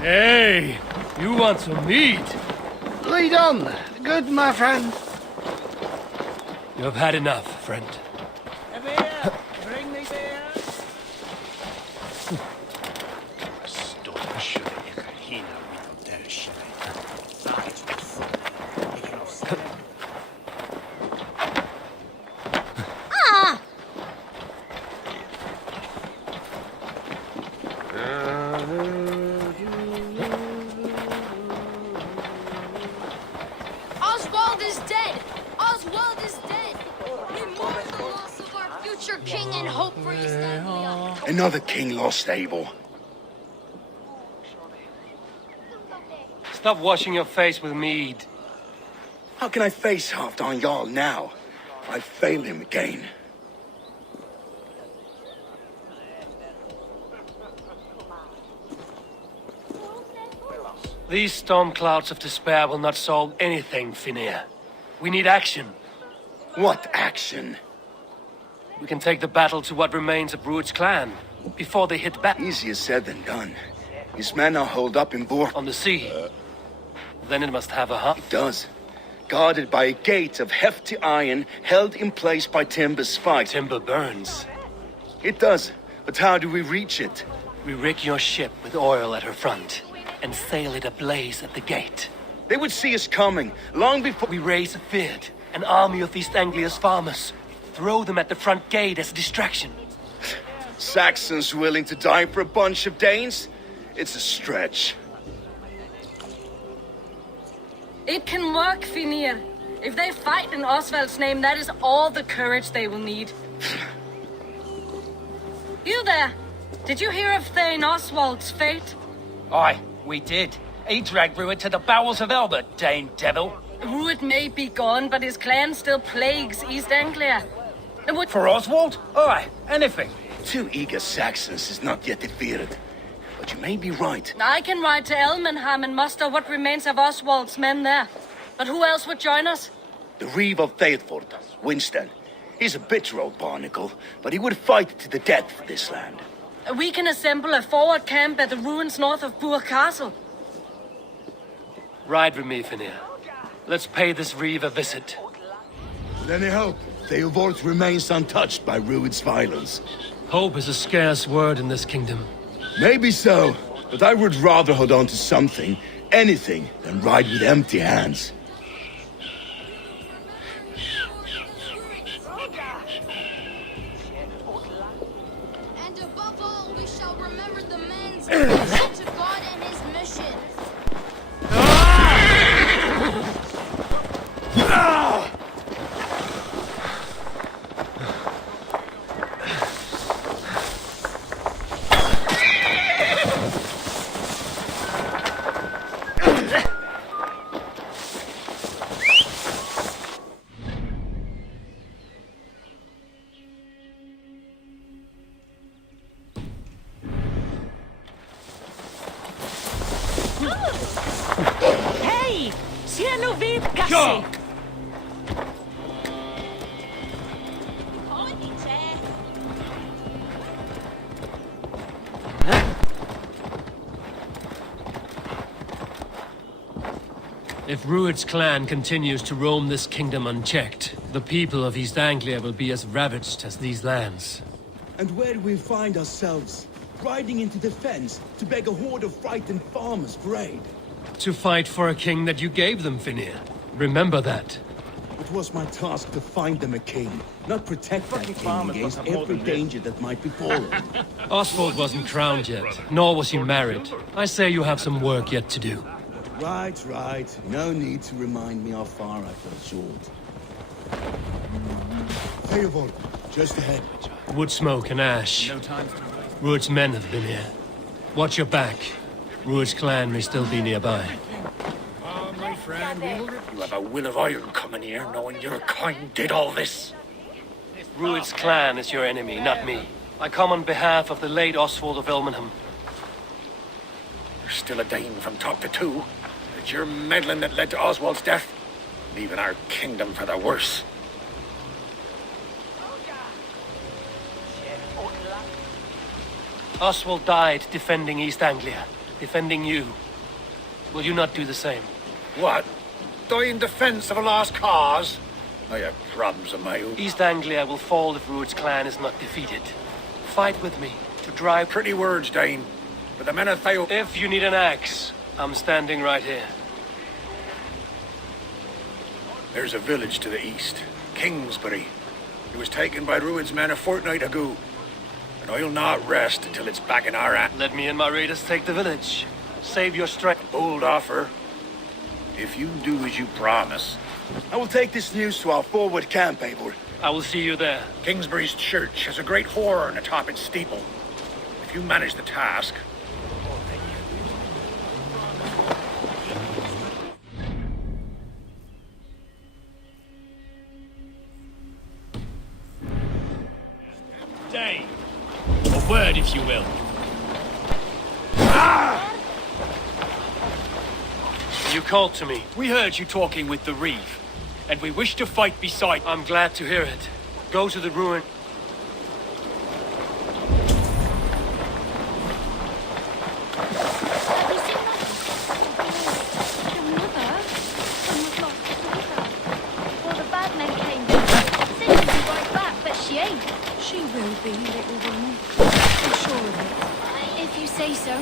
Hey, you want some meat? Lead on, good my friend. You have had enough, friend. Bring me beer. Oswald is dead! Oswald is dead! We mourn the loss of our future king and hope for East Anglia. Another king lost, Abel. Stop washing your face with mead. How can I face Halfdan Jarl now? I failed him again. These storm clouds of despair will not solve anything, Finir. We need action. What action? We can take the battle to what remains of Ruud's clan before they hit back Easier said than done. His men are holed up in Bor. on the sea. Then it must have a hut. It does. Guarded by a gate of hefty iron held in place by timber spikes. Timber burns. It does. But how do we reach it? We rig your ship with oil at her front and sail it ablaze at the gate. They would see us coming, long before... We raise a Fyrd, an army of East Anglia's farmers. Throw them at the front gate as a distraction. Saxons willing to die for a bunch of Danes? It's a stretch. It can work, Finir. If they fight in Oswald's name, that is all the courage they will need. You there! Did you hear of Thane Oswald's fate? Aye, we did. He dragged Ruud to the bowels of Albert, Dane devil. Ruud may be gone, but his clan still plagues East Anglia. And would... For Oswald? Aye, anything. 2 eager Saxons is not yet defeated. But you may be right. I can ride to Elmenham and muster what remains of Oswald's men there. But who else would join us? The Reeve of Thetford, Winston. He's a bitter old barnacle, but he would fight to the death for this land. We can assemble a forward camp at the ruins north of Bur Castle. Ride with me, Finir. Let's pay this Reeve a visit. With any hope, Theodort remains untouched by Ruud's violence. Hope is a scarce word in this kingdom. Maybe so, but I would rather hold on to something, anything, than ride with empty hands. And above all, we shall remember the men's devotion to God and his mission. Hej! Se nu vid, Gassi! If Ruud's clan continues to roam this kingdom unchecked, the people of East Anglia will be as ravaged as these lands. And where do we find ourselves? Riding into defense to beg a horde of frightened farmers for aid. To fight for a king that you gave them, Finir. Remember that. It was my task to find them a king, not protect that king against every danger that might befall him. Oswald wasn't crowned yet, nor was he married. I say you have some work yet to do. Right, right. No need to remind me how far I fell short. Theobald, just ahead. Wood smoke and ash. Ruud's men have been here. Watch your back. Ruud's clan may still be nearby. My friend, You have a will of iron coming here, knowing your kind did all this. Ruud's clan is your enemy, not me. I come on behalf of the late Oswald of Elmenham. You're still a Dane from top to two. It's your meddling that led to Oswald's death, leaving our kingdom for the worse. Oswald died defending East Anglia, defending you. Will you not do the same? What? Die in defense of a lost cause? I have problems of my own. East Anglia will fall if Rued's clan is not defeated. Fight with me to drive... Pretty words, Dane. But the men of Theo... If you need an axe, I'm standing right here. There's a village to the east, Kingsbury. It was taken by Rued's men a fortnight ago. And I'll not rest until it's back in our hands. Let me and my raiders take the village. Save your strength. Bold offer. If you do as you promise. I will take this news to our forward camp, Eivor. I will see you there. Kingsbury's church has a great horn atop its steeple. If you manage the task... Day. A word, if you will. You called to me. We heard you talking with the Reeve, and we wish to fight beside... I'm glad to hear it. Go to the ruin. Have you seen that? Your mother? Someone's lost her daughter. Well, the bad men came. Said she'd be right back, but she ain't. She will be, little woman. I'm sure of it. If you say so.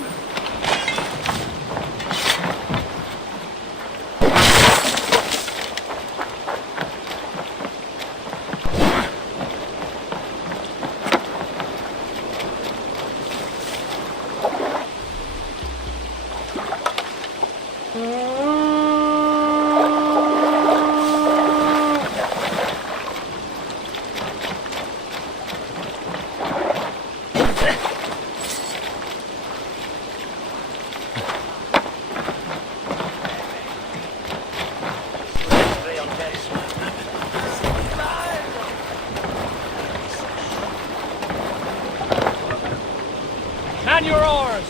Man your oars!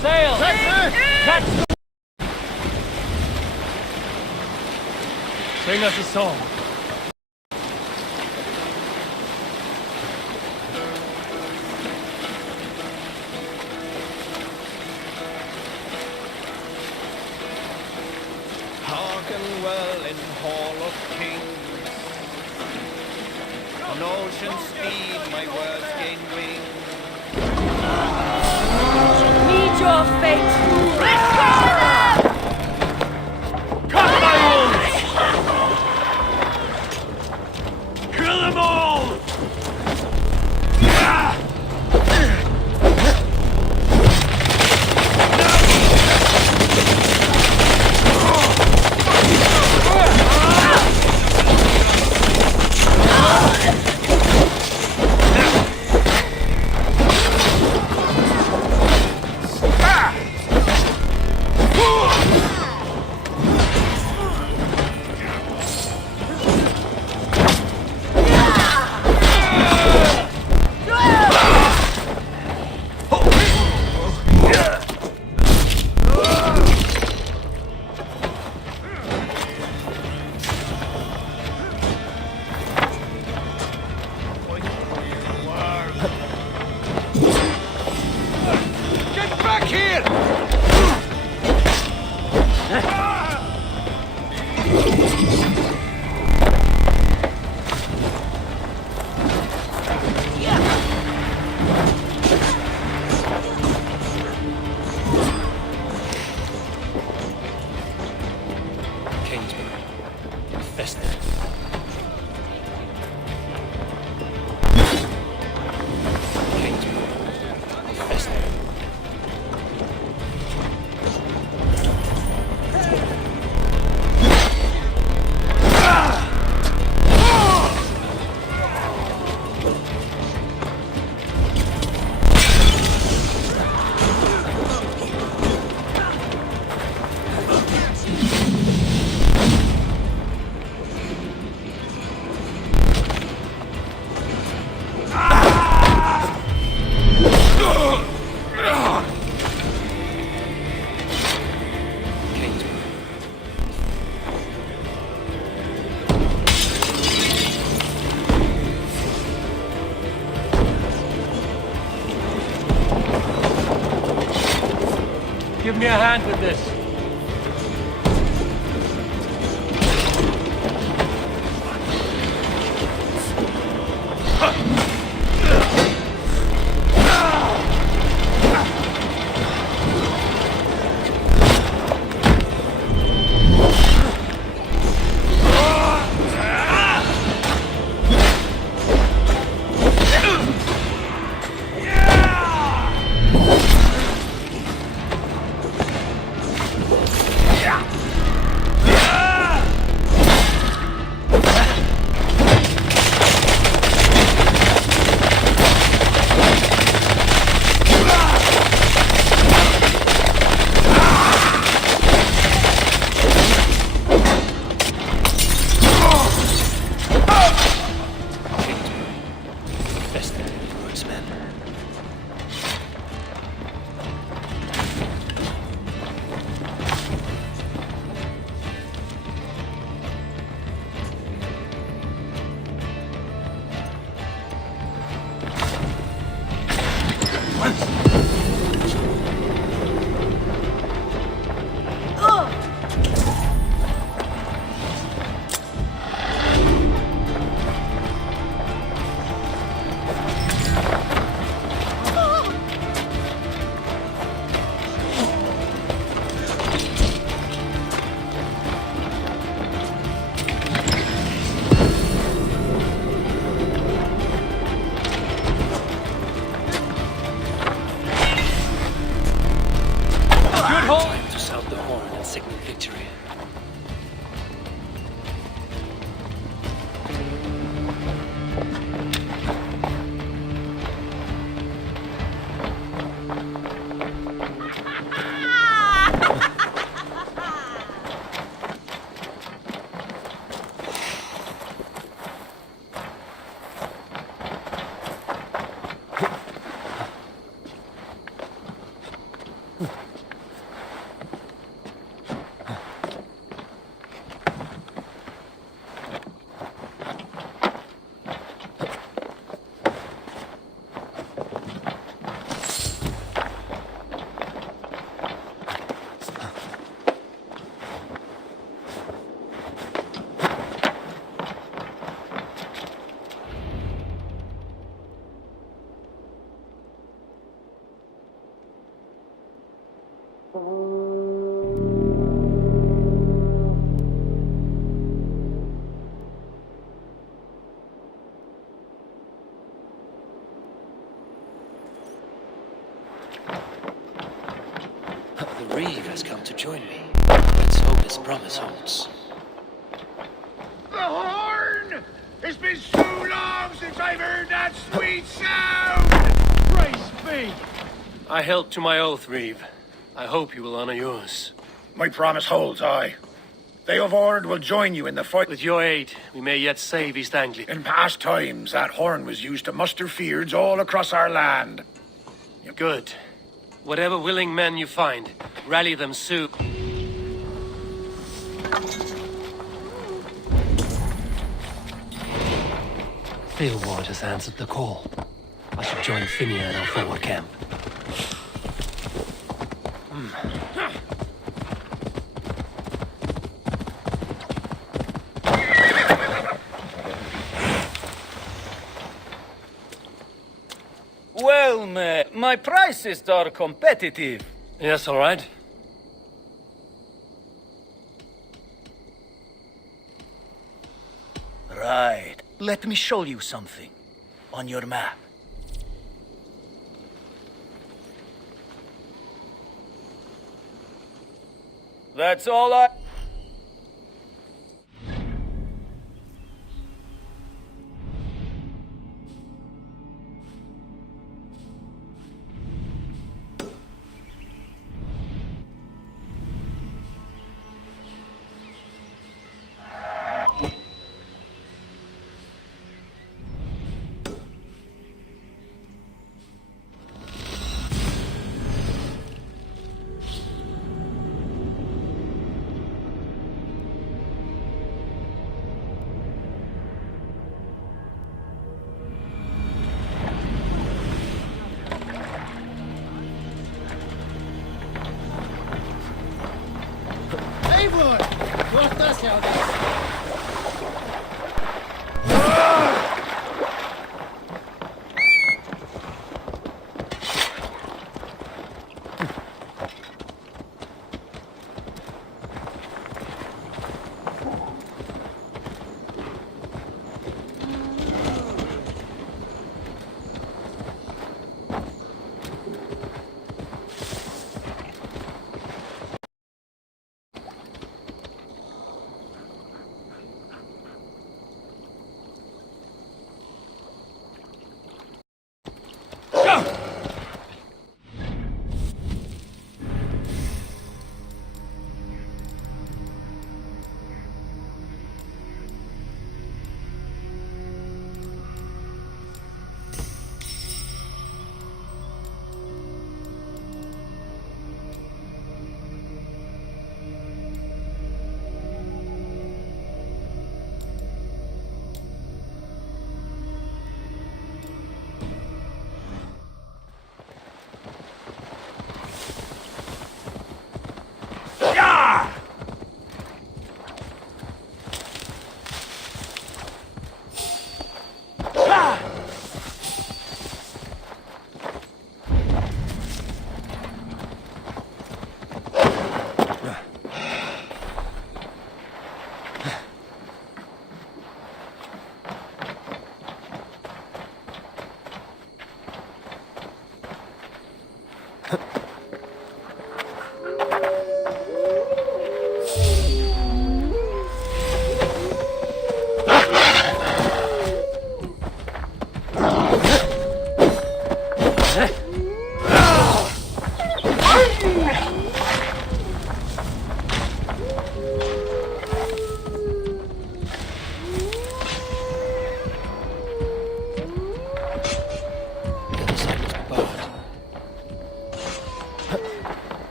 Sail! Catch! Sing us a song. Hearken well in Hall of Kings. On ocean speed my words gain wing. Meet your fate. Cut my wounds! Kill them all! me a hand with this. Time to sound the horn and signal victory. The Reeve has come to join me. Let's hope his promise holds. The horn! It's been so long since I've heard that sweet sound! Praise be! I held to my oath, Reeve. I hope you will honor yours. My promise holds, aye. They of Ord will join you in the fight. With your aid, we may yet save East Anglia. In past times, that horn was used to muster fyrds all across our land. Good. Whatever willing men you find, rally them soon. Field Ward has answered the call. I should join Finia in our forward camp. Well, my prices are competitive. Yes, all right. Right. Let me show you something. On your map. That's all I...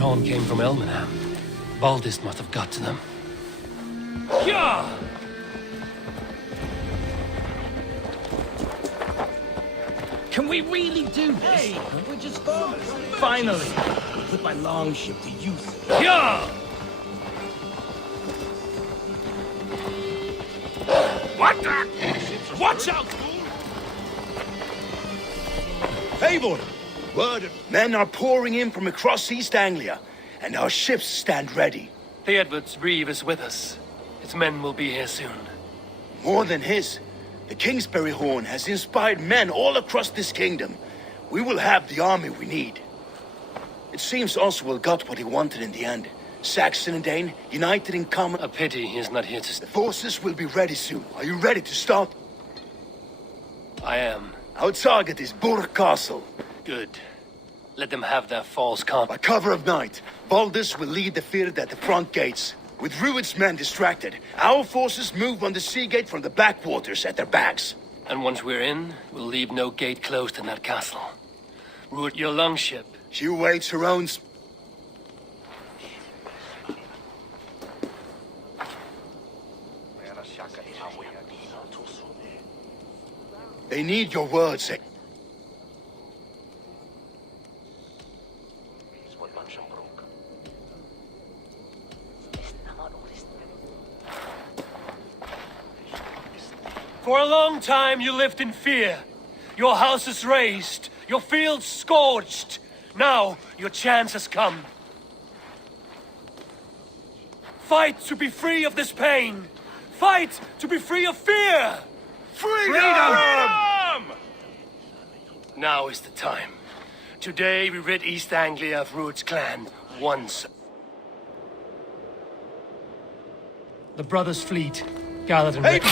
horn came from Elmenham. Baldis must have got to them. Yeah! Can we really do this? Hey, we're just farmers. Finally, I put my longship to use. Yeah! What the? Watch out, fool! Eivor! Word, men are pouring in from across East Anglia, and our ships stand ready. The Edward's Reeve is with us. His men will be here soon. More than his, the Kingsbury Horn has inspired men all across this kingdom. We will have the army we need. It seems Oswald got what he wanted in the end. Saxon and Dane, united in common. A pity he's not here to The forces will be ready soon. Are you ready to start? I am. Our target is Burg Castle. Good. Let them have their false confidence. By cover of night, Baldus will lead the field at the front gates. With Rued's men distracted, our forces move on the sea gate from the backwaters at their backs. And once we're in, we'll leave no gate closed in that castle. Rued, your longship. She waits her own... They need your words. For a long time you lived in fear. Your houses razed, your fields scorched. Now your chance has come. Fight to be free of this pain. Fight to be free of fear. Freedom! Now is the time. Today we rid East Anglia of Rued's clan once. The brothers' fleet gathered in ready.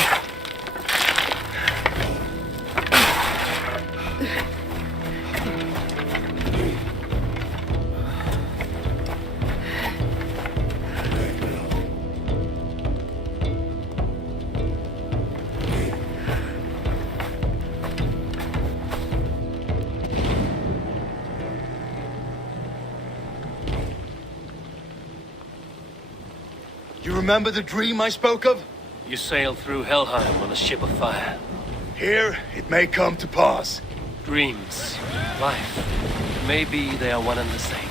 You remember the dream I spoke of? You sailed through Helheim on a ship of fire. Here, it may come to pass. Dreams, life, maybe they are one and the same.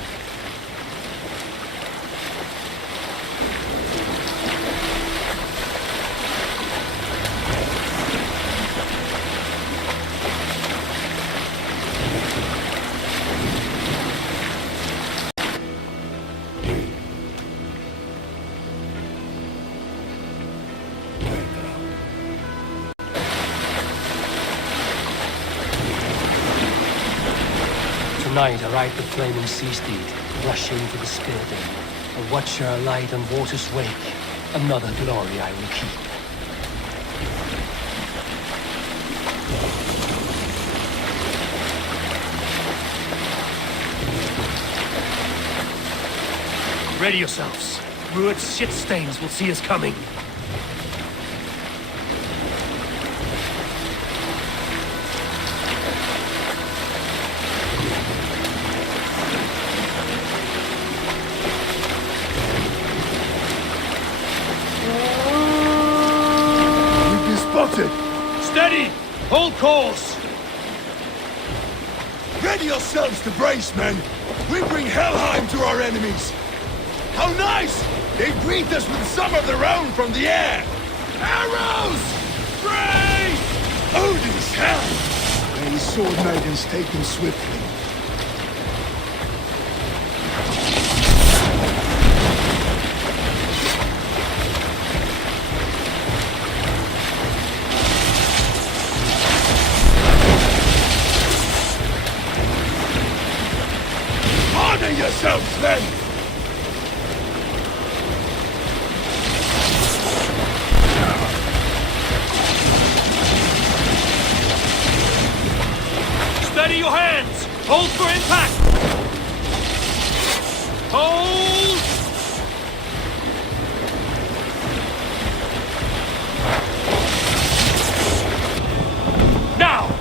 Tonight I ride the flaming sea steed, rushing to the spear den. A watcher alight on water's wake, another glory I will keep. Ready yourselves. Rued's shit stains will see us coming. Steady! Hold course! Ready yourselves to brace, men! We bring Helheim to our enemies! How nice! They greet us with some of their own from the air! Arrows! Brace! Odin's helm! May his sword maidens take him swiftly. Yourselves, men! Steady your hands! Hold for impact! Hold! Now!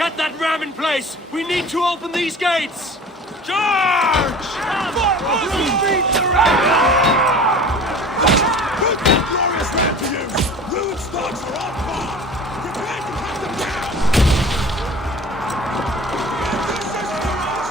Get that ram in place! We need to open these gates! Charge! Beat the ram! Put that glorious ram to use! Rude stocks are on par! Prepare to cut them down! This is for us!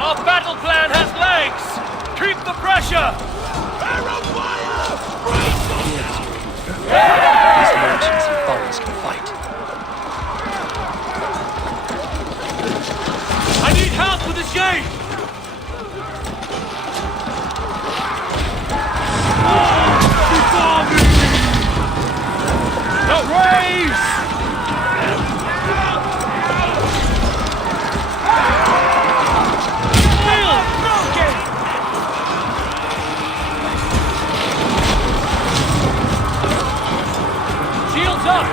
Our battle plan has legs! Keep the pressure! Arrow fire! These merchants and foreigners can fight. I need help with this gate! Before me! No, raise! Shields up!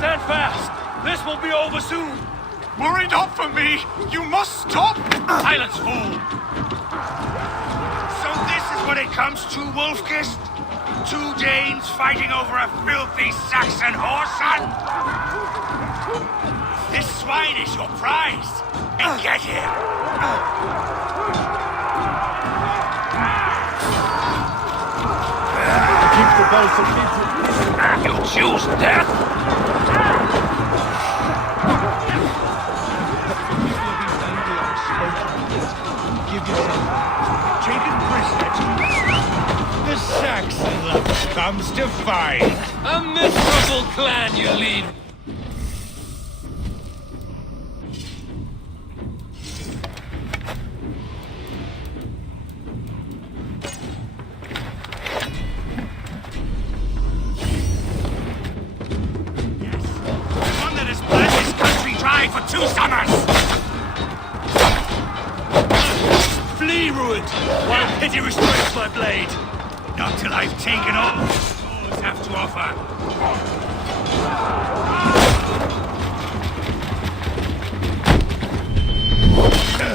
Stand fast! This will be over soon! Worried up for me! You must stop! Silence, fool! So this is what it comes to, Wolfkist? Two Danes fighting over a filthy Saxon whoreson? This swine is your prize! And get him! Keep the bow so keep You choose death? comes to fight. A miserable clan you lead. One that has bled his country dry for 2 summers! Flee, Ruined, while pity restrains my blade. Not till I've taken all the souls have to offer.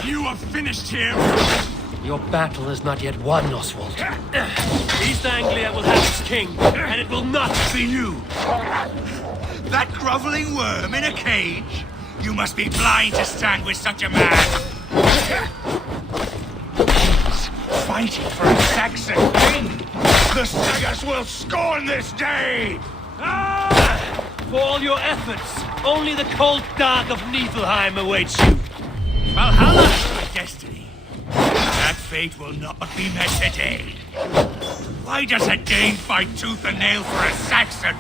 You are finished here! Your battle is not yet won, Oswald. East Anglia will have its king, and it will not be you. That groveling worm in a cage? You must be blind to stand with such a man! Fighting for a Saxon king! The Sagas will scorn this day! For all your efforts, only the cold dark of Niflheim awaits you. Valhalla is my destiny. That fate will not be met today. Why does a Dane fight tooth and nail for a Saxon?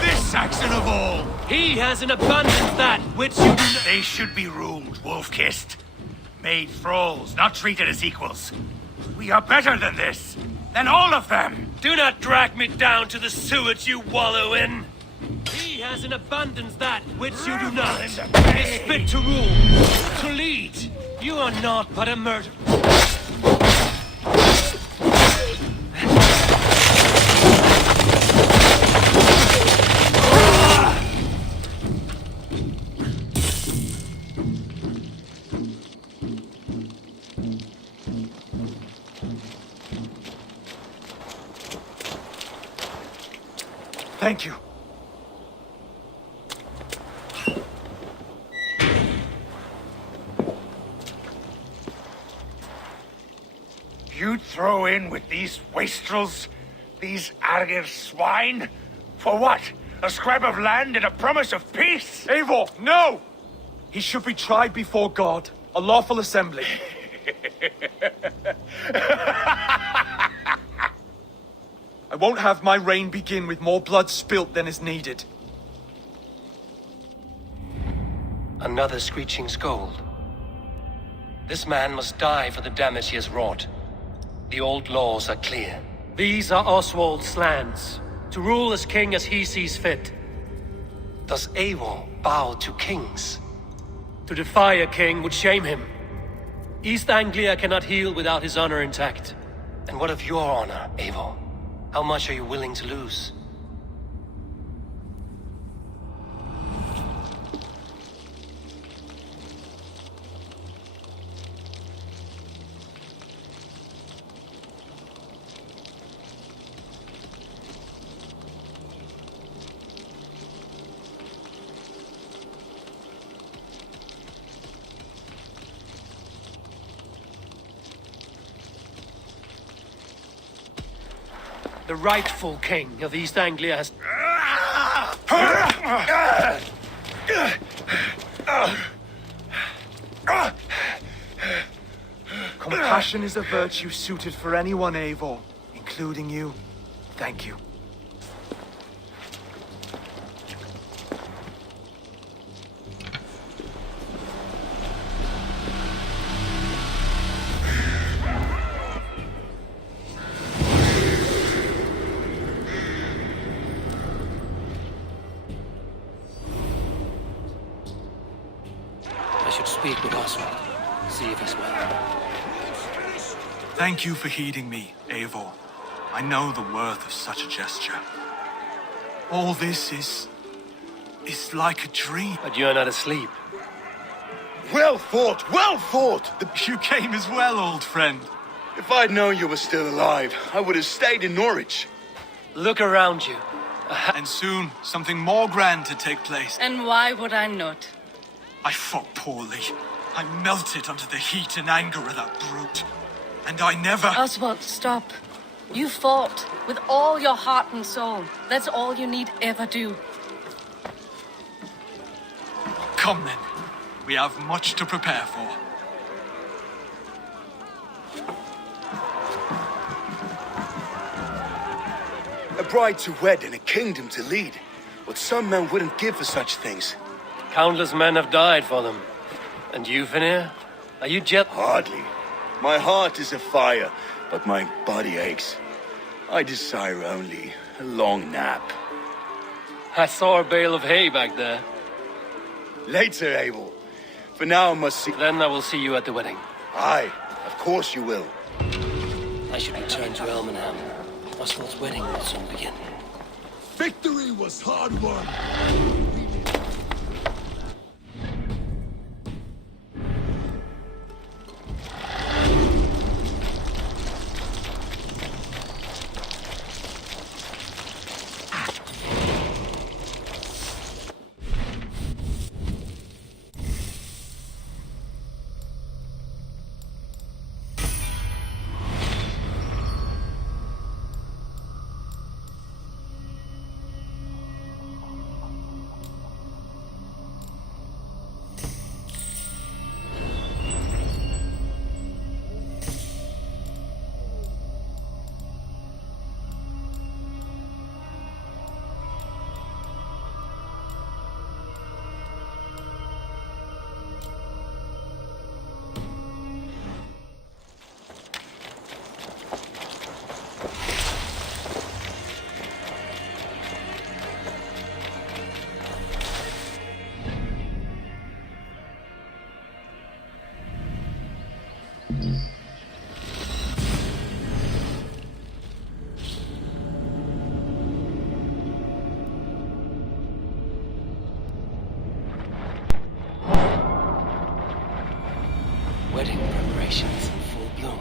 This Saxon of all! He has in abundance that which you do not... They should be ruled, wolf-kissed. Made thralls, not treated as equals. We are better than this. Than all of them. Do not drag me down to the sewage you wallow in. He has in abundance that which you do not. He is fit to rule, to lead. You are not but a murderer. Thank you. You'd throw in with these wastrels? These Argir swine? For what? A scrap of land and a promise of peace? Eivor, no! He should be tried before God, a lawful assembly. I won't have my reign begin with more blood spilt than is needed. Another screeching scold. This man must die for the damage he has wrought. The old laws are clear. These are Oswald's lands, to rule as king as he sees fit. Does Eivor bow to kings? To defy a king would shame him. East Anglia cannot heal without his honor intact. And what of your honor, Eivor? How much are you willing to lose? The rightful king of East Anglia has... Compassion is a virtue suited for anyone, Eivor, including you. Thank you. I should speak with Oswald. See if he's well. Thank you for heeding me, Eivor. I know the worth of such a gesture. All this is like a dream. But you're not asleep. Well fought, well fought! You came as well, old friend. If I'd known you were still alive, I would have stayed in Norwich. Look around you. And soon, something more grand to take place. And why would I not? I fought poorly. I melted under the heat and anger of that brute. And I never... Oswald, stop. You fought with all your heart and soul. That's all you need ever do. Come then. We have much to prepare for. A bride to wed and a kingdom to lead. What some men wouldn't give for such things. Countless men have died for them. And you, Vanir? Are you jet? Hardly. My heart is afire, but my body aches. I desire only a long nap. I saw a bale of hay back there. Later, Abel. For now, I must see... Then I will see you at the wedding. Aye, of course you will. I should return to Elmenham. Oswald's wedding will soon begin. Victory was hard won. Wedding preparations in full bloom.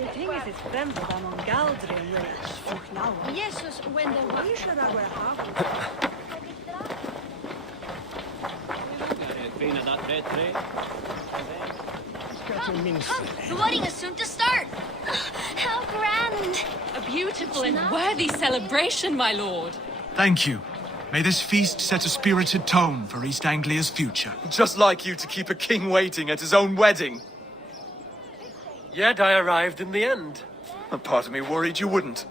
The thing is, it's bränder där någon galdring rage folk now. Jesus, when the We should have a half. Come, the wedding is soon to start. How grand! A beautiful and worthy celebration, my lord. Thank you. May this feast set a spirited tone for East Anglia's future. Just like you to keep a king waiting at his own wedding. Yet I arrived in the end. A part of me worried you wouldn't.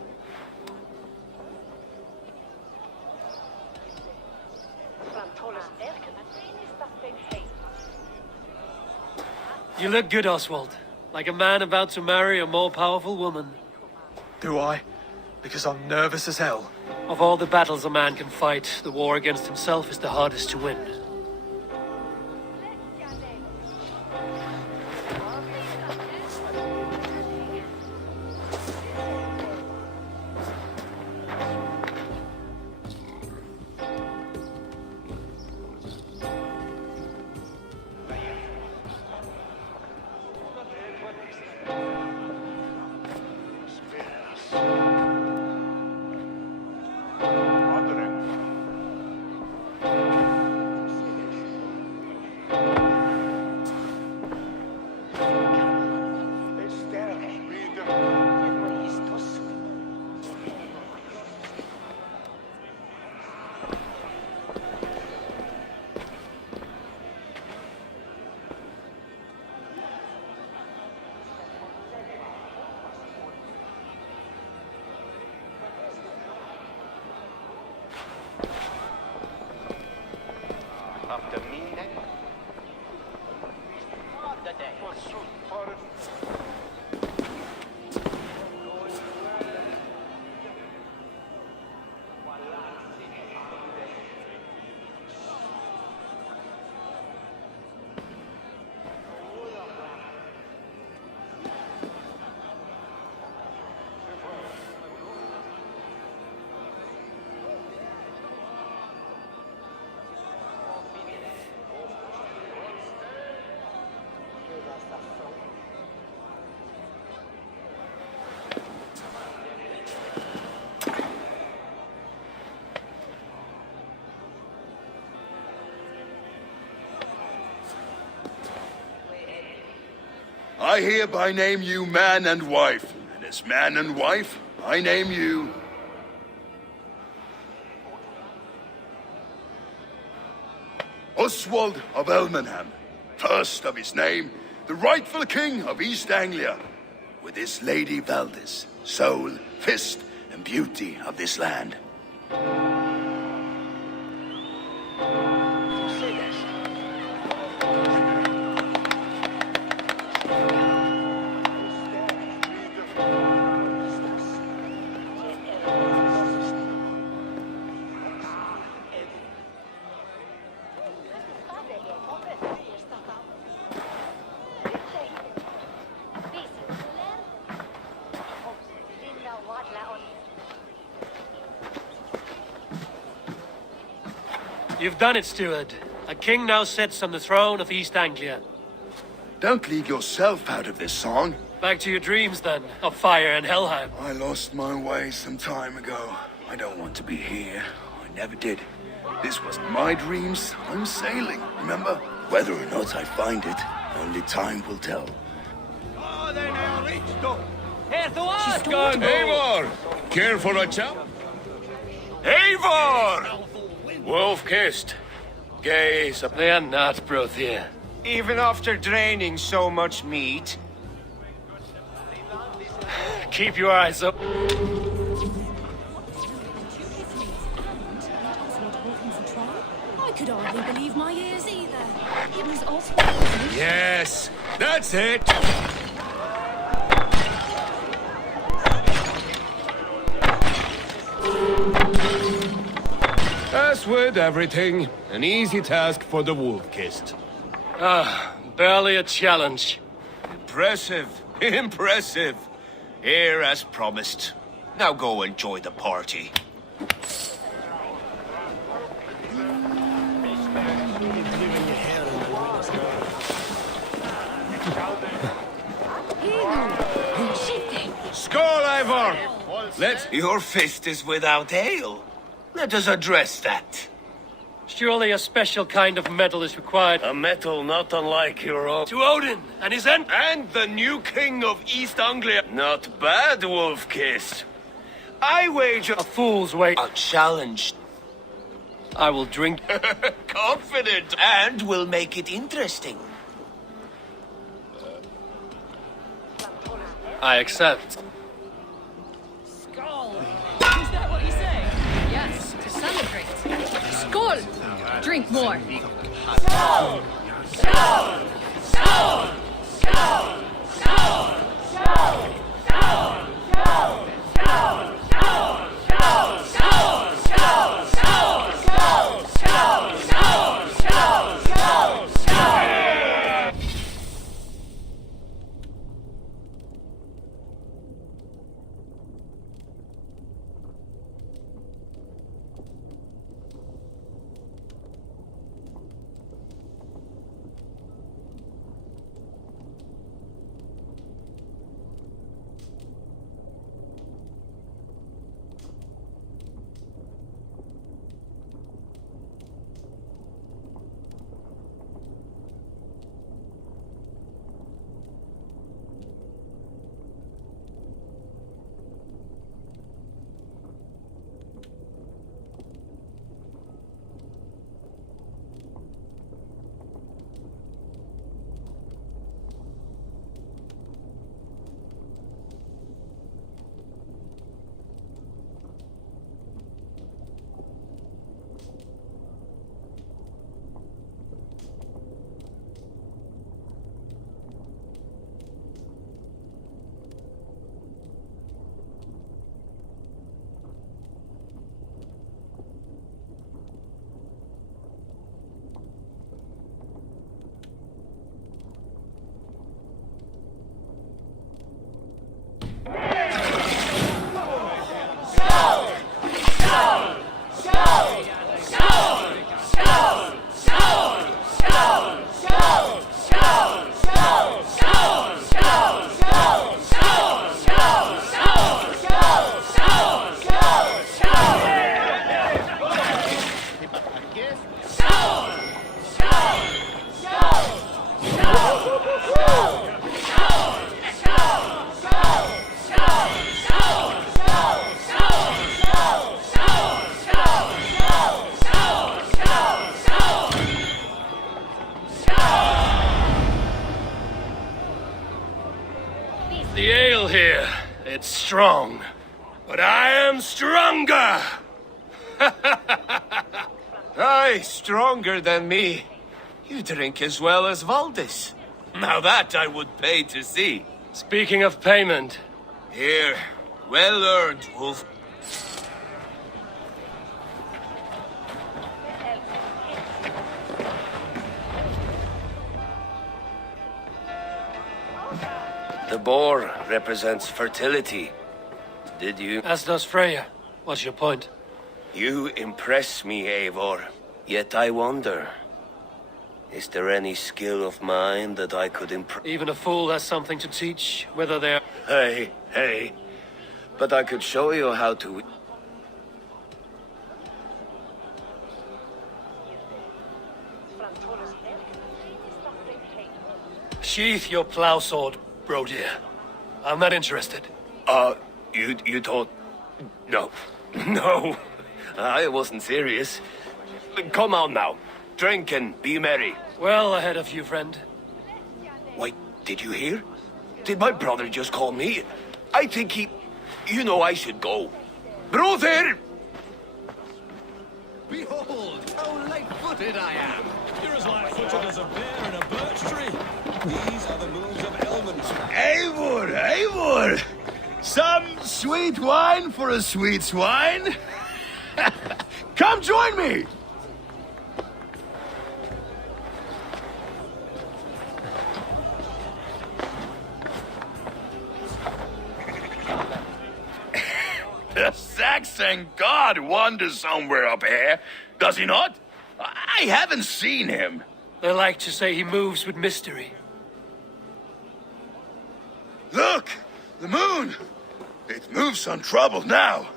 You look good, Oswald. Like a man about to marry a more powerful woman. Do I? Because I'm nervous as hell. Of all the battles a man can fight, the war against himself is the hardest to win. I hereby name you man and wife, and as man and wife, I name you... Oswald of Elmenham, first of his name, the rightful king of East Anglia, with his lady Valdis, soul, fist, and beauty of this land. You've done it, steward. A king now sits on the throne of East Anglia. Don't leave yourself out of this song. Back to your dreams, then, of fire and Helheim. I lost my way some time ago. I don't want to be here. I never did. This wasn't my dreams. I'm sailing, remember? Whether or not I find it, only time will tell. Eivor! Care for a chap? Eivor! Wolf-kissed. Gaze up. They are not both here. Even after draining so much meat. Keep your eyes up. I could hardly believe my ears either. It was Oswald. Yes, that's it. As with everything, an easy task for the wolf-kissed. Barely a challenge. Impressive. Impressive. Here as promised. Now go enjoy the party. Skål, Eivor! Your fist is without ale. Let us address that. Surely a special kind of metal is required. A metal not unlike your own. To Odin and his end. And the new king of East Anglia. Not bad, Wolf-Kissed. I wager A fool's way. a challenge. I will drink. Confident. And will make it interesting. I accept. Skull. Is that what you say? Yes, to celebrate. Skull. Drink more. The ale here, it's strong. But I am stronger! Aye, stronger than me. You drink as well as Valdis. Now that I would pay to see. Speaking of payment, Here, well earned, Wolf. The boar represents fertility. Did you? as does Freya. What's your point? You impress me, Eivor. Yet I wonder, is there any skill of mine that I could improve? Even a fool has something to teach, whether they're... Hey. But I could show you how to... Sheath your plow sword, bro dear. I'm not interested. You thought... No. No. I wasn't serious. Come on now. Drink and be merry. Well ahead of you, friend. Wait, did you hear? Did my brother just call me? I think he... You know I should go. Brother! Behold, how light-footed I am. You're as light-footed as a bear in a birch tree. These are the moves of Elven. Eivor! Some sweet wine for a sweet swine? Come join me! The Saxon god wanders somewhere up here, does he not? I haven't seen him. They like to say he moves with mystery. Look! The moon! It moves untroubled now.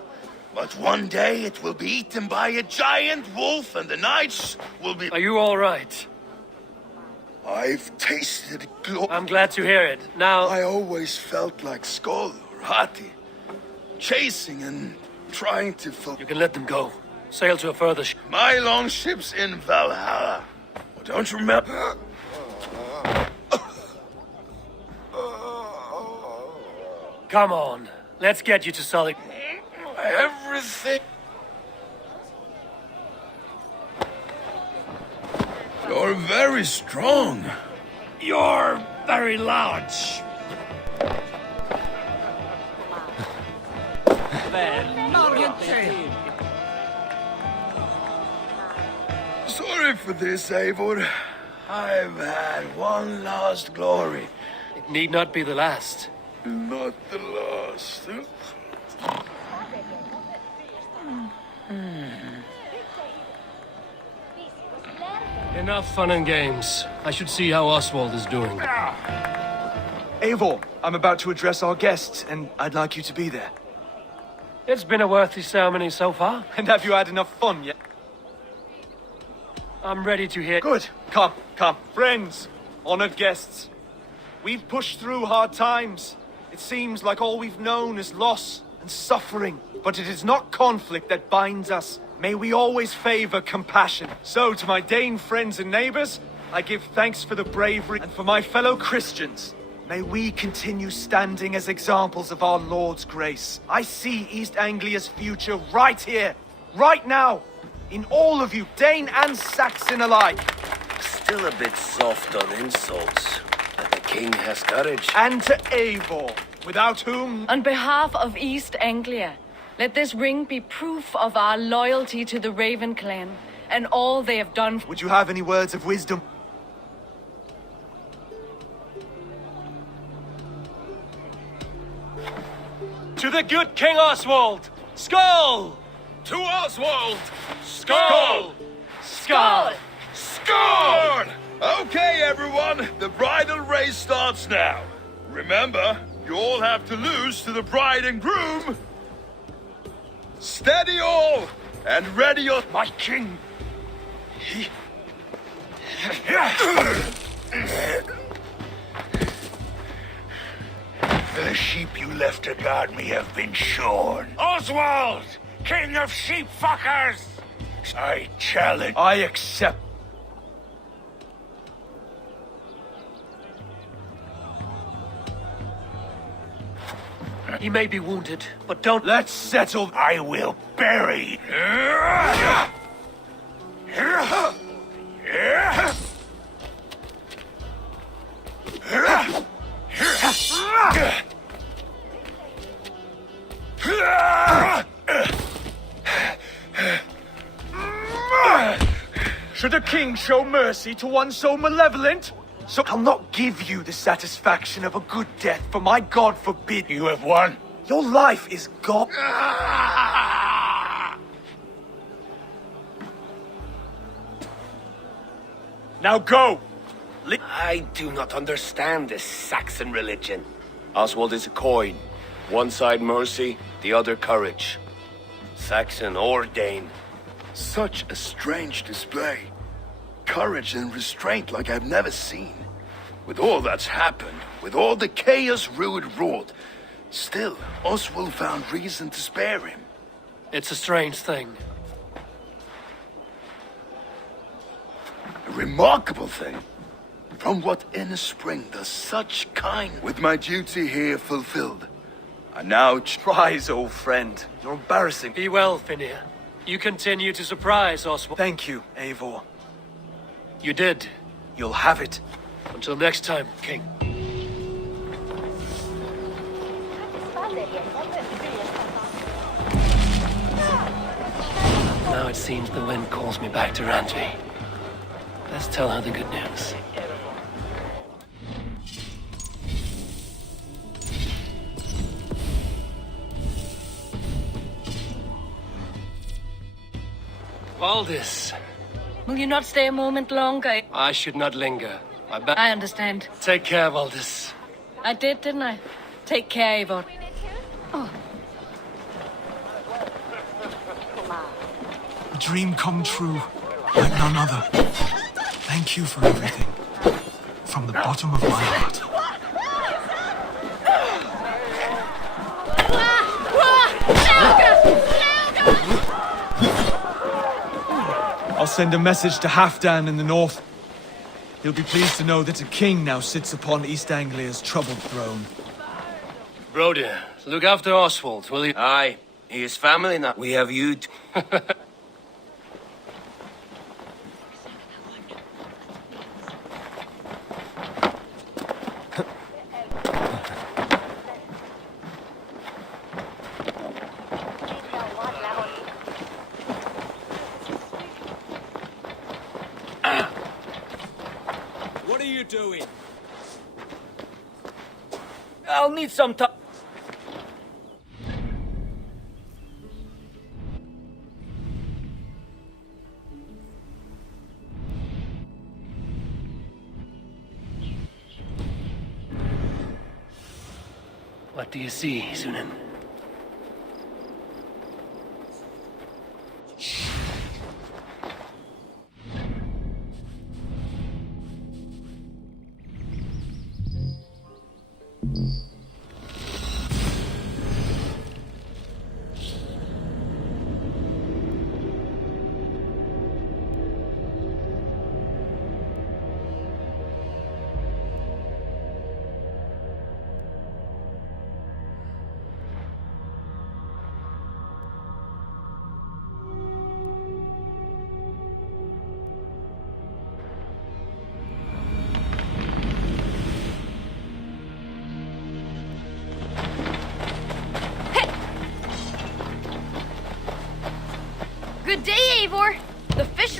But one day it will be eaten by a giant wolf and the knights will be... Are you all right? I've tasted glory. I'm glad to hear it. Now... I always felt like Skoll or Hati, chasing and trying to You can let them go. Sail to a further ship. My longship's in Valhalla. Don't you remember? Come on. Let's get you to solid... Everything. You're very strong. You're very large. Sorry for this, Eivor. I've had one last glory. It need not be the last. Not the last. Enough fun and games. I should see how Oswald is doing. Eivor, I'm about to address our guests, and I'd like you to be there. It's been a worthy ceremony so far. And have you had enough fun yet? I'm ready to hear... Good. Come. Friends, honored guests. We've pushed through hard times. It seems like all we've known is loss and suffering. But it is not conflict that binds us. May we always favor compassion. So, to my Dane friends and neighbors, I give thanks for the bravery, and for my fellow Christians, may we continue standing as examples of our Lord's grace. I see East Anglia's future right here, right now, in all of you, Dane and Saxon alike. Still a bit soft on insults, but the king has courage. And to Eivor, without whom... On behalf of East Anglia, let this ring be proof of our loyalty to the Raven clan and all they have done. Would you have any words of wisdom? To the good King Oswald! Skull! To Oswald! Skull! Skull! Score! Okay, everyone, the bridal race starts now. Remember, you all have to lose to the bride and groom. Steady all, and ready your... My king! The sheep you left to guard me have been shorn. Oswald! King of sheep fuckers! I challenge... I accept. He may be wounded, but don't... Let's settle. I will bury... Should a king show mercy to one so malevolent? So I'll not give you the satisfaction of a good death, for my God forbid. You have won. Your life is gone. Now go! I do not understand this Saxon religion. Oswald is a coin. One side mercy, the other courage. Saxon or Dane. Such a strange display. Courage and restraint like I've never seen. With all that's happened, with all the chaos Ruud wrought, still, Oswald found reason to spare him. It's a strange thing. A remarkable thing. From what inner spring does such kind... With my duty here fulfilled, I now... Rise, old friend. You're embarrassing. Be well, Finir. You continue to surprise Oswald. Thank you, Eivor. You did. You'll have it. Until next time, King. Now it seems the wind calls me back to Randvi. Let's tell her the good news. Valdis. Will you not stay a moment longer? I should not linger. I understand. Take care, Valdis. I did, didn't I? Take care, Eivor. dream come true, like none other. Thank you for everything, from the bottom of my heart. I'll send a message to Halfdan in the north. He'll be pleased to know that a king now sits upon East Anglia's troubled throne. Brody, look after Oswald, will you? Aye, he is family now. We have you. What are you doing? I'll need some time. What do you see, Sunan? Good day, Eivor. The fish...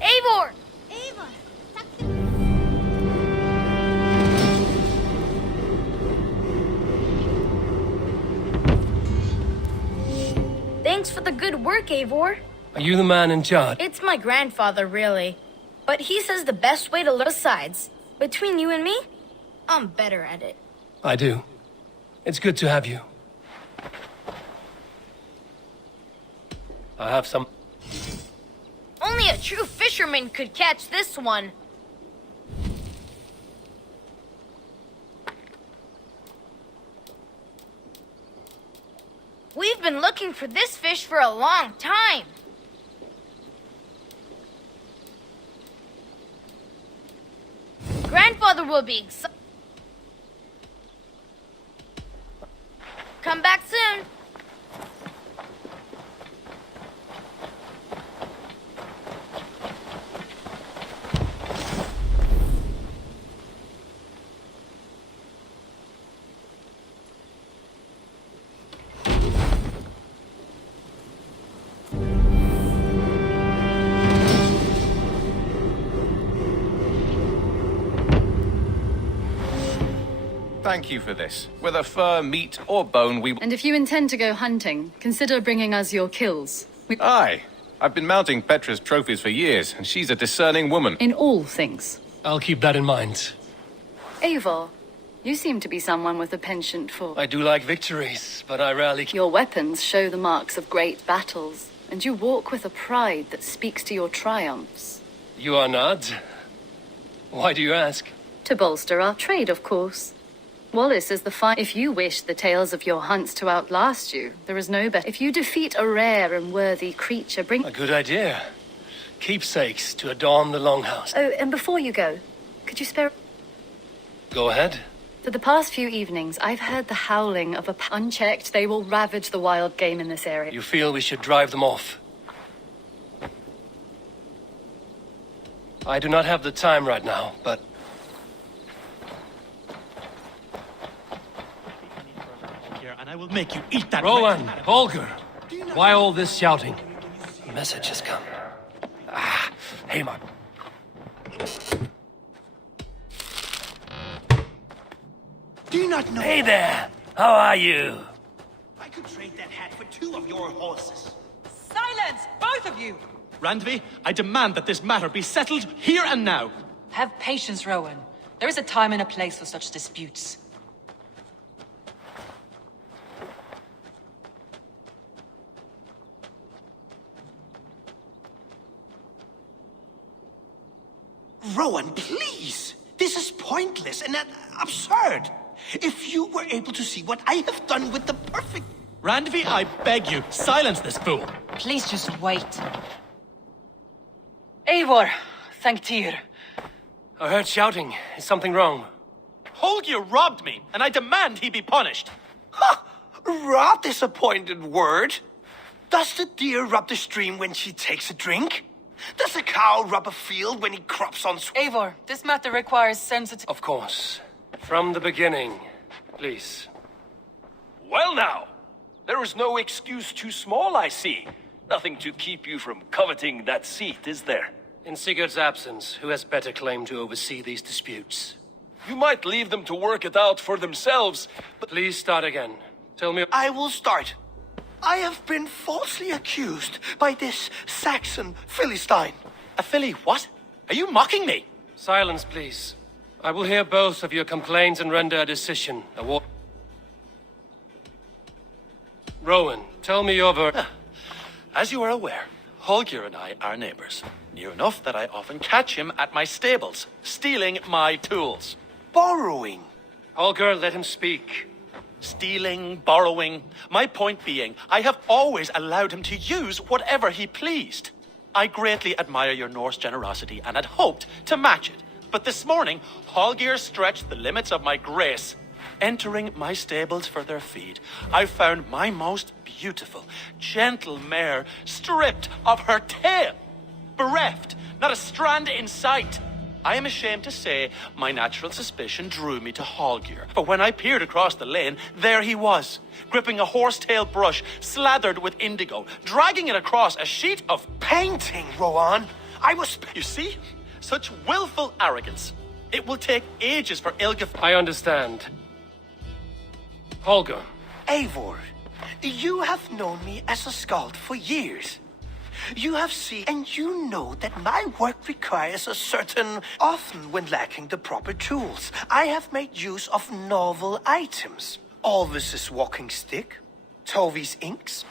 Eivor! Eivor! Thanks for the good work, Eivor. Are you the man in charge? It's my grandfather, really. But he says the best way to learn... Besides, between you and me, I'm better at it. I do. It's good to have you. I have some... Only a true fisherman could catch this one. We've been looking for this fish for a long time. Grandfather will be excited. Come back soon. Thank you for this. Whether fur, meat, or bone, we... And if you intend to go hunting, consider bringing us your kills. Aye. I've been mounting Petra's trophies for years, and she's a discerning woman. In all things. I'll keep that in mind. Eivor, you seem to be someone with a penchant for... I do like victories, but I rarely... Your weapons show the marks of great battles, and you walk with a pride that speaks to your triumphs. You are not? Why do you ask? To bolster our trade, of course. Wallace is the fine... If you wish the tales of your hunts to outlast you, there is no better. If you defeat a rare and worthy creature, bring... A good idea. Keepsakes to adorn the longhouse. Oh, and before you go, could you spare... Go ahead. For the past few evenings, I've heard the howling of a... Unchecked, they will ravage the wild game in this area. You feel we should drive them off? I do not have the time right now, but... And I will make you eat that. Rowan, Holger, why all this shouting? A message has come. Ah, hey, man. Do you not know? Hey there, how are you? I could trade that hat for 2 of your horses. Silence, both of you! Randvi, I demand that this matter be settled here and now. Have patience, Rowan. There is a time and a place for such disputes. Rowan, please! This is pointless and absurd. If you were able to see what I have done with the perfect... Randvi, I beg you, silence this fool. Please just wait. Eivor, thank Tyr. I heard shouting. Is something wrong? Holger robbed me, and I demand he be punished. Ha! Robbed is a pointed word. Does the deer rub the stream when she takes a drink? Does a cow rub a field when he crops on... Eivor, this matter requires sensitive... Of course. From the beginning, please. Well now, there is no excuse too small, I see. Nothing to keep you from coveting that seat, is there? In Sigurd's absence, who has better claim to oversee these disputes? You might leave them to work it out for themselves, but... Please start again. Tell me... I will start. I have been falsely accused by this Saxon Philistine. A Philly what? Are you mocking me? Silence, please. I will hear both of your complaints and render a decision. Rowan, tell me your As you are aware, Holger and I are neighbors. Near enough that I often catch him at my stables, stealing my tools. Borrowing. Holger, let him speak. Stealing, borrowing. My point being, I have always allowed him to use whatever he pleased. I greatly admire your Norse generosity and had hoped to match it. But this morning, Holger stretched the limits of my grace. Entering my stables for their feed, I found my most beautiful, gentle mare stripped of her tail. Bereft, not a strand in sight. I am ashamed to say my natural suspicion drew me to Holger. For when I peered across the lane, there he was, gripping a horsetail brush slathered with indigo, dragging it across a sheet of painting, Rowan. You see? Such willful arrogance. It will take ages for Ilga... I understand. Holger. Eivor, you have known me as a skald for years. You have seen, and you know that my work requires a certain, often when lacking the proper tools. I have made use of novel items. Alvis's walking stick, Tovi's inks,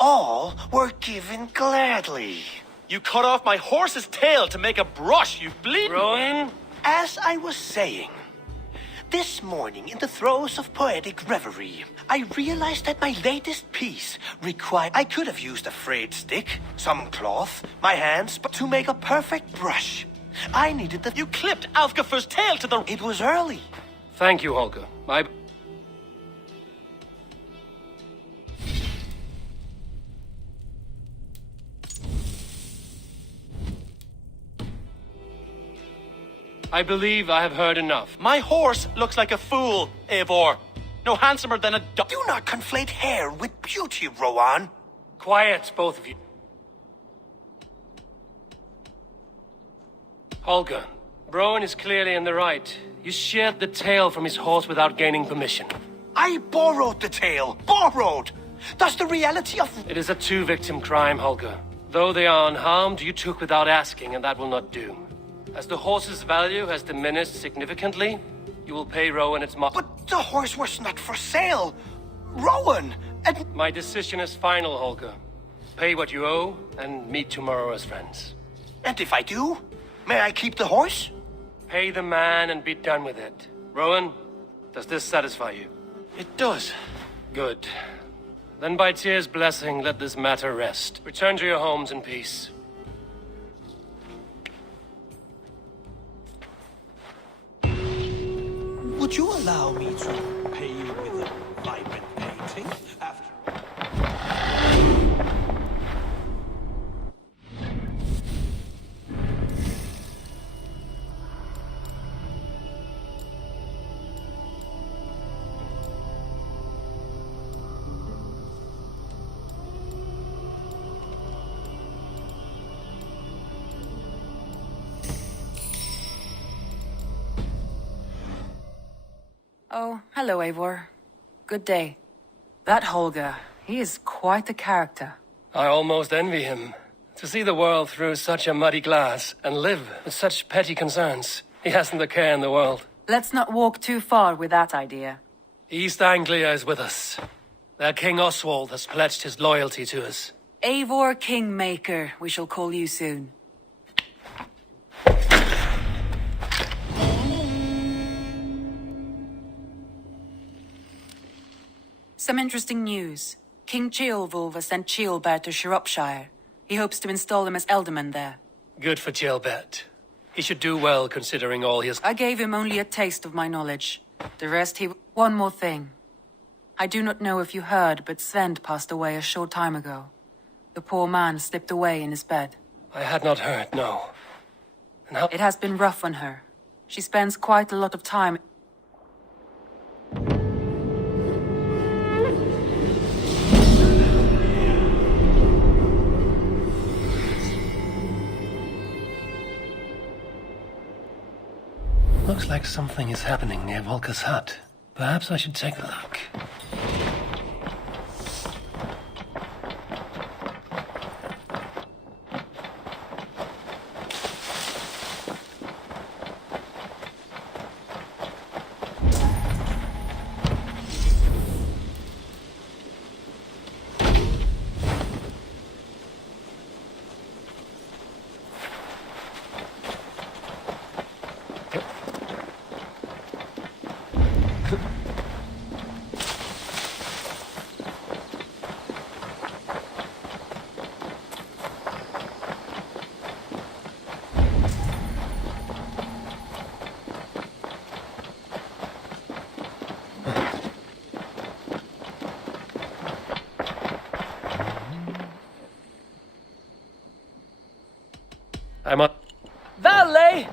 all were given gladly. You cut off my horse's tail to make a brush, you bleeding... Rowan? As I was saying, this morning, in the throes of poetic reverie, I realized that my latest piece required... I could have used a frayed stick, some cloth, my hands, but to make a perfect brush, I needed the... You clipped Alfgafur's tail to the... It was early. Thank you, Holger. I believe I have heard enough. My horse looks like a fool, Eivor. No handsomer than a dog. Do not conflate hair with beauty, Rowan. Quiet, both of you. Holger, Rowan is clearly in the right. You sheared the tail from his horse without gaining permission. I borrowed the tail. Borrowed! Does the reality of... It is a two-victim crime, Holger. Though they are unharmed, you took without asking, and that will not do. As the horse's value has diminished significantly, you will pay Rowan its But the horse was not for sale! Rowan! And... My decision is final, Holger. Pay what you owe, and meet tomorrow as friends. And if I do? May I keep the horse? Pay the man and be done with it. Rowan, does this satisfy you? It does. Good. Then by Tyr's blessing, let this matter rest. Return to your homes in peace. Would you allow me to pay you with a vibrant painting after... Oh, hello, Eivor. Good day. That Holger, he is quite the character. I almost envy him. To see the world through such a muddy glass and live with such petty concerns. He hasn't a care in the world. Let's not walk too far with that idea. East Anglia is with us. Their King Oswald has pledged his loyalty to us. Eivor Kingmaker, we shall call you soon. Some interesting news. King Ceolwulf has sent Ceolbert to Shropshire. He hopes to install him as Elderman there. Good for Ceolbert. He should do well considering all his... I gave him only a taste of my knowledge. The rest he... One more thing. I do not know if you heard, but Svend passed away a short time ago. The poor man slipped away in his bed. I had not heard, no. And how... It has been rough on her. She spends quite a lot of time... Looks like something is happening near Volker's hut. Perhaps I should take a look. I'm on... Valet!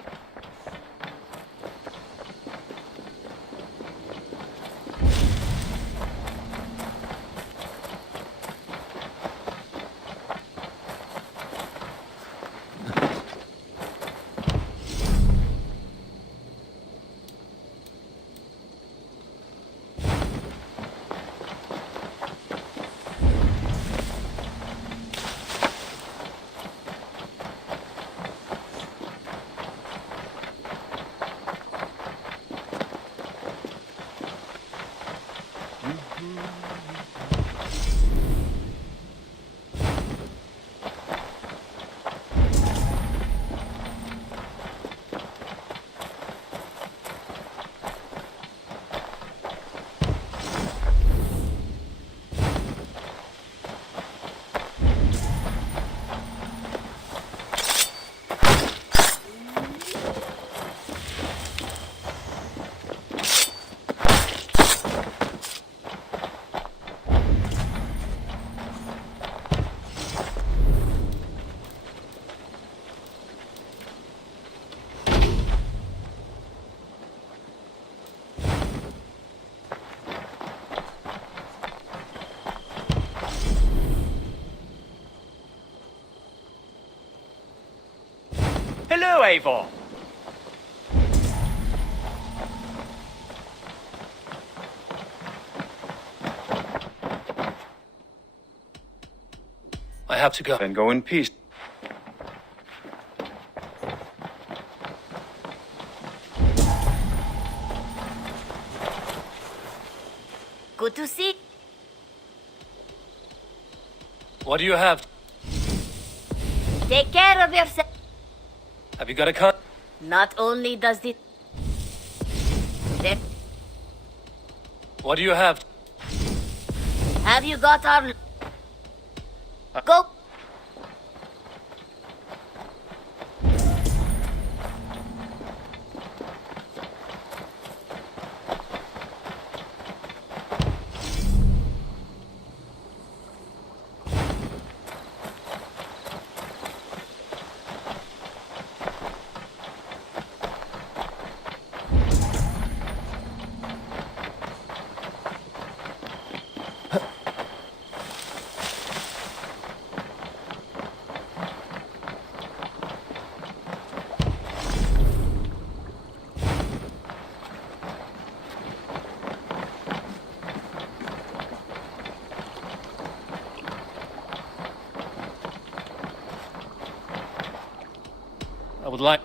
Hello, Eivor. I have to go. Then go in peace. Good to see. What do you have? Take care of yourself. Have you got a con... Not only does it... What do you have? Have you got our... Go! I would like...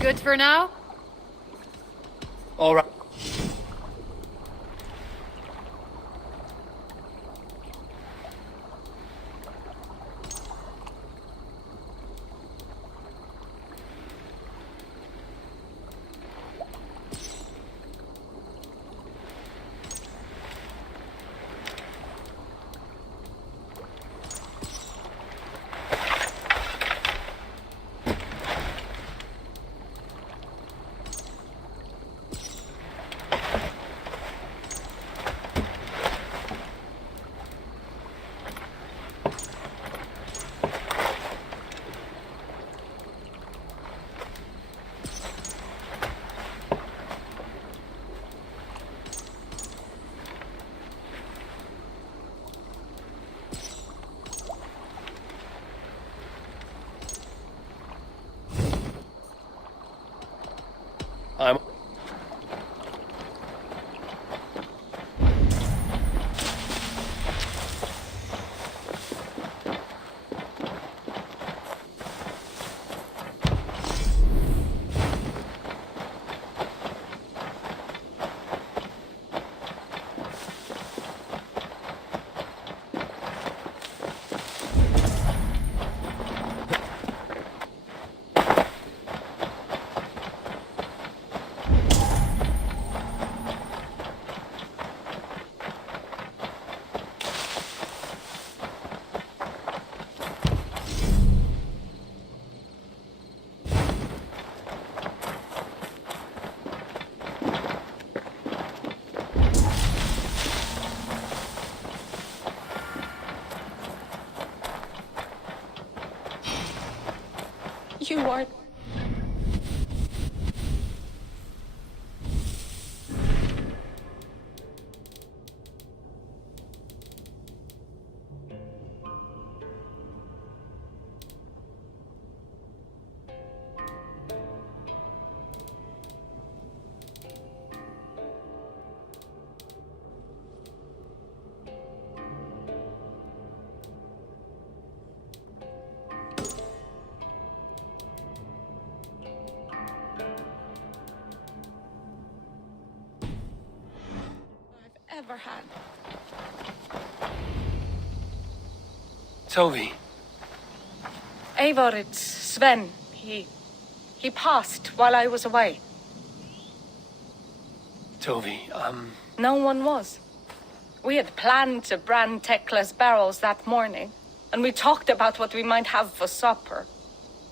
Good for now? All right. You are... ever had. Toby. Eivor, it's Sven. He passed while I was away. Toby, No one was. We had planned to brand Tekla's barrels that morning, and we talked about what we might have for supper.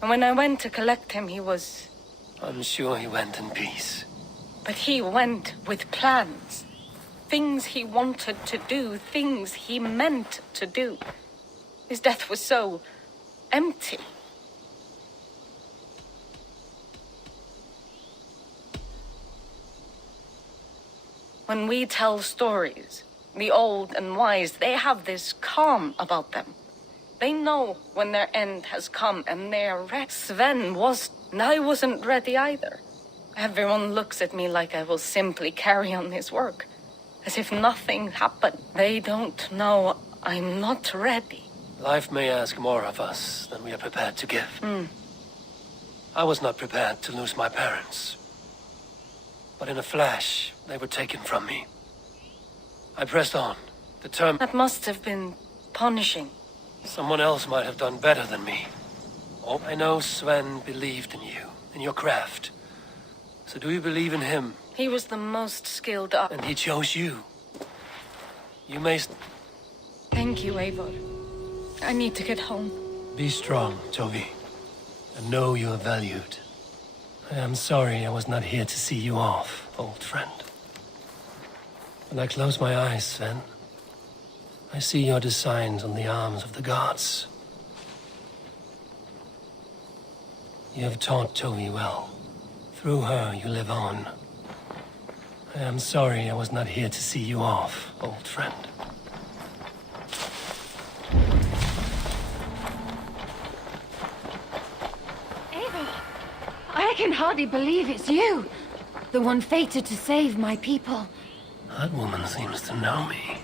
And when I went to collect him, he was... I'm sure he went in peace. But he went with plans. Things he wanted to do, things he meant to do. His death was so empty. When we tell stories, the old and wise, they have this calm about them. They know when their end has come and they are ready. Sven was, and I wasn't ready either. Everyone looks at me like I will simply carry on his work. As if nothing happened. They don't know I'm not ready. Life may ask more of us than we are prepared to give. I was not prepared to lose my parents. But in a flash, they were taken from me. I pressed on, determined. That must have been punishing. Someone else might have done better than me. Oh, I know Sven believed in you, in your craft. So do you believe in him? He was the most skilled up. And he chose you. You may... Thank you, Eivor. I need to get home. Be strong, Toby. And know you are valued. I am sorry I was not here to see you off, old friend. When I close my eyes, Sven, I see your designs on the arms of the gods. You have taught Toby well. Through her, you live on. I am sorry I was not here to see you off, old friend. Eivor, I can hardly believe it's you. The one fated to save my people. That woman seems to know me.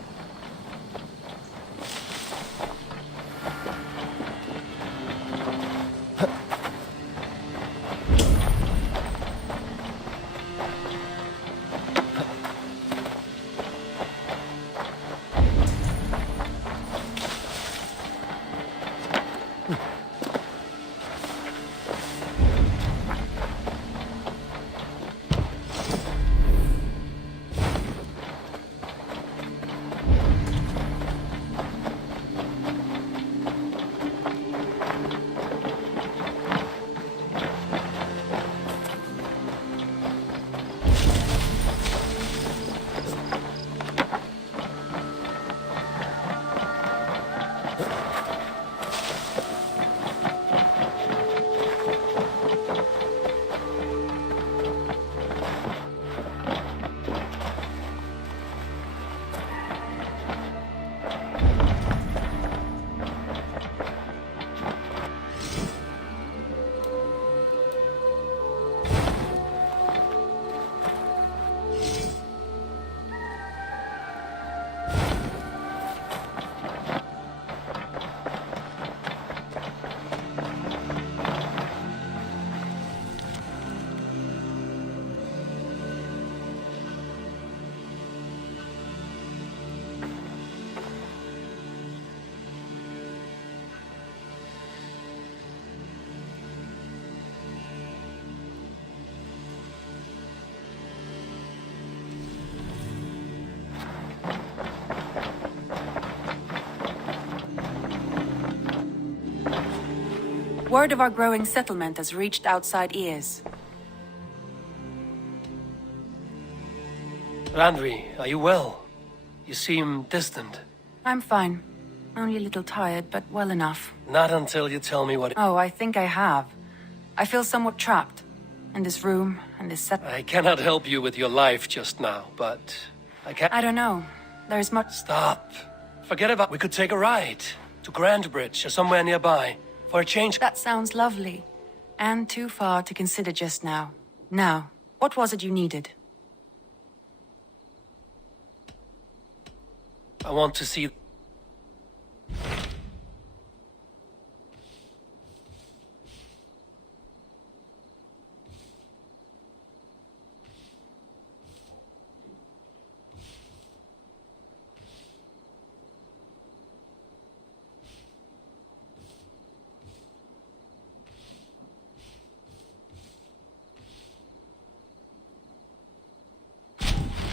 Word of our growing settlement has reached outside ears. Randvi, are you well? You seem distant. I'm fine. Only a little tired, but well enough. Not until you tell me what... Oh, I think I have. I feel somewhat trapped. In this room, and this set... I cannot help you with your life just now, but I can... I don't know. There's much... Stop. Forget about... We could take a ride to Grandbridge or somewhere nearby for a change. That sounds lovely. And too far to consider just now. Now, what was it you needed? I want to see...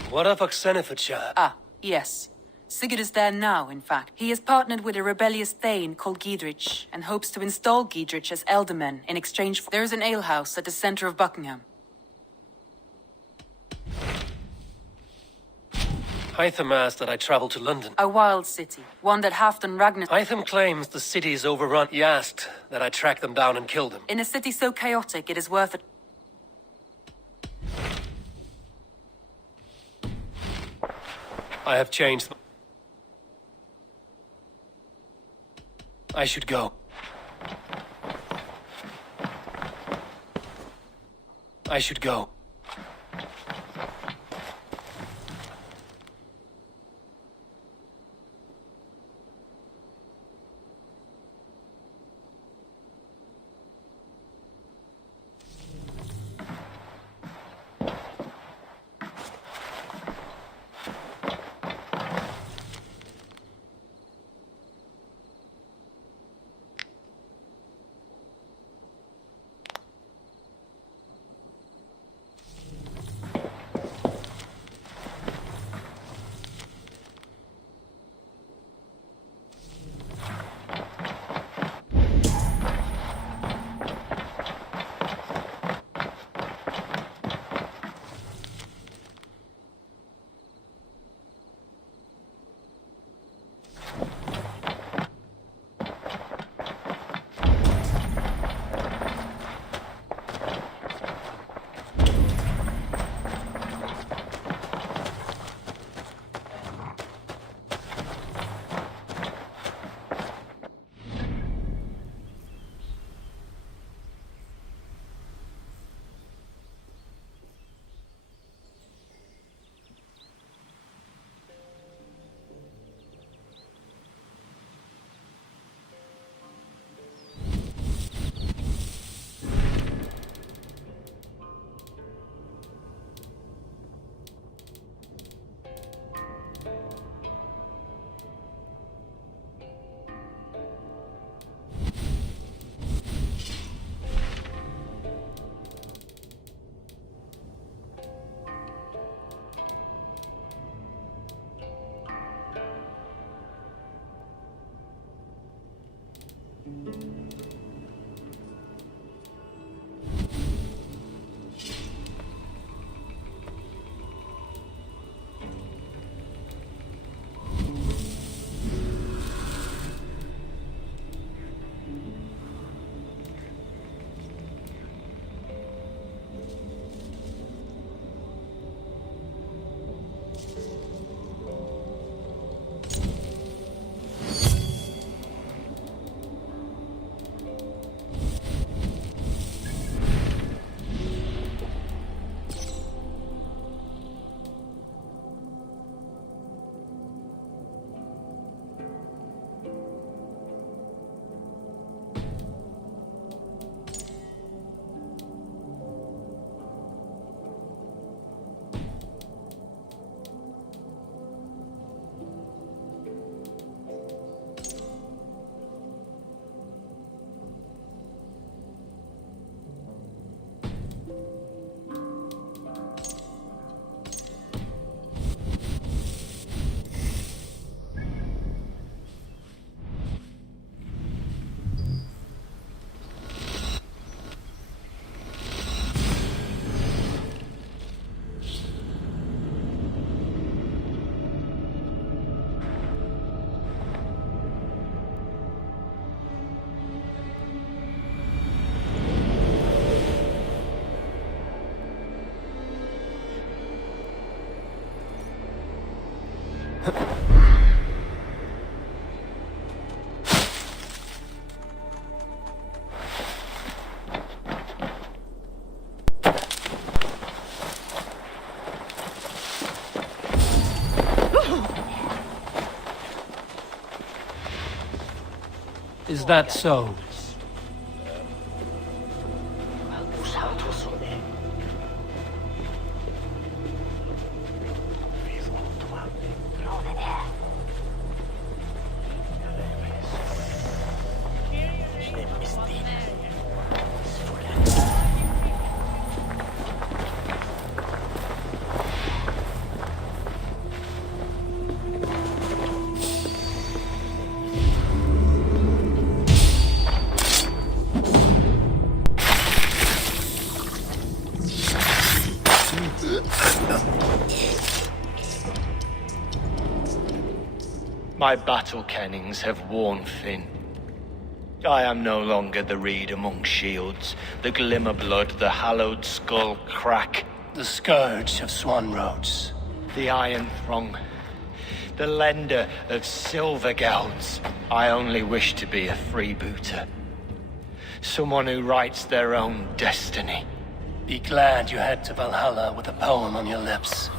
What of Oxenifordshire? Ah, yes. Sigurd is there now, in fact. He has partnered with a rebellious thane called Giedrich, and hopes to install Giedrich as elderman in exchange for... There is an alehouse at the center of Buckingham. Hytham asked that I travel to London. A wild city, one that Halfdan Ragnar... Hytham claims the city is overrun. He asked that I track them down and kill them. In a city so chaotic, it is worth it. I have changed. I should go. I should go. Is that so? My battle kennings have worn thin. I am no longer the reed among shields, the glimmer blood, the hallowed skull crack. The scourge of Swan Roads. The iron throng. The lender of silver gelds. I only wish to be a freebooter. Someone who writes their own destiny. Be glad you head to Valhalla with a poem on your lips.